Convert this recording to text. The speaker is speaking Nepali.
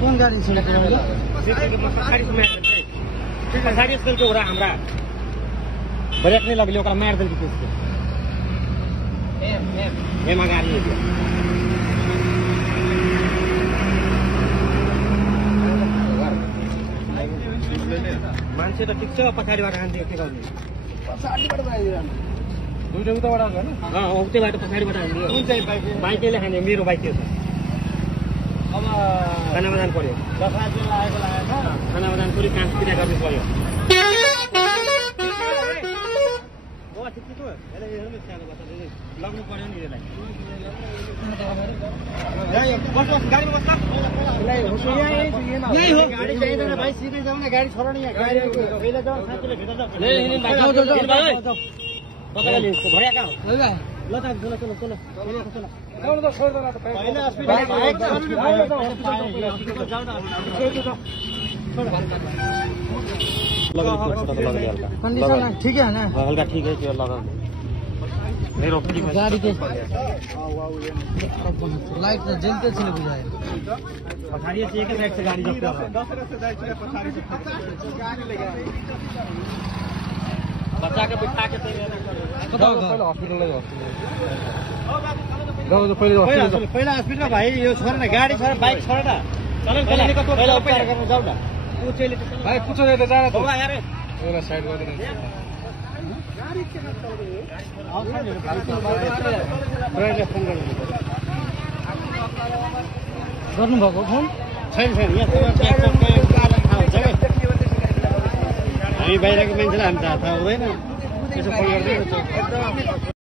कौन गाड़ी से पछाडि स्कुलको उरा हाम्रा ब्रेक नै लगले ओकरा मार देलकै त्यसको एमा गाडी हो मान्छे त ठिक छ पछाडिबाट हान्थे के गर्ने पछाडिबाट बाहिर दुईटा उताबाट आउँछ हैन उतैबाट पछाडिबाट हान्दियो कुन चाहिँ बाइकले हान्यो मेरो बाइक थियो अब खानामा जानु पर्यो दफाजले लागेको खानामा जानु पर्यो काम किरा गर्नु पर्यो लग्नु पर्यो नि यसलाई गाडी चाहिँदैन भाइ सिधै जाउँ न गाडी छोड न यहाँ गाडी पहिला जाउँ साथीले भेट्दा भया कहाँ ल त चलो चलो चलो जाउँ त छोड्दैन त पहिला अस्पताल कंडीशन ठीक है ना हल्का ठीक है जो लगा नहीं रोकती गाड़ी के लाइट तो जलते चले बुझाए पछाड़ी से एक साइड से गाड़ी जब बच्चा के बिठा के बताओ पहले हॉस्पिटल ले जाओ पहले हॉस्पिटल भाई यो छोड़ ना गाड़ी छोड़ बाइक छोड़ ना चलो पहले उपचार गर्न जाऊ न पूछेले भाइ पूछो न त जान त यार एउटा साइड गरिदिनु गाडी के आउँछ नि ड्राइभरले फोन गर्नु भएको फोन छैन छैन यहाँ हामी बाहिरको मान्छेलाई हामी थाहा हुँदैन त्यसो फोन गर्दै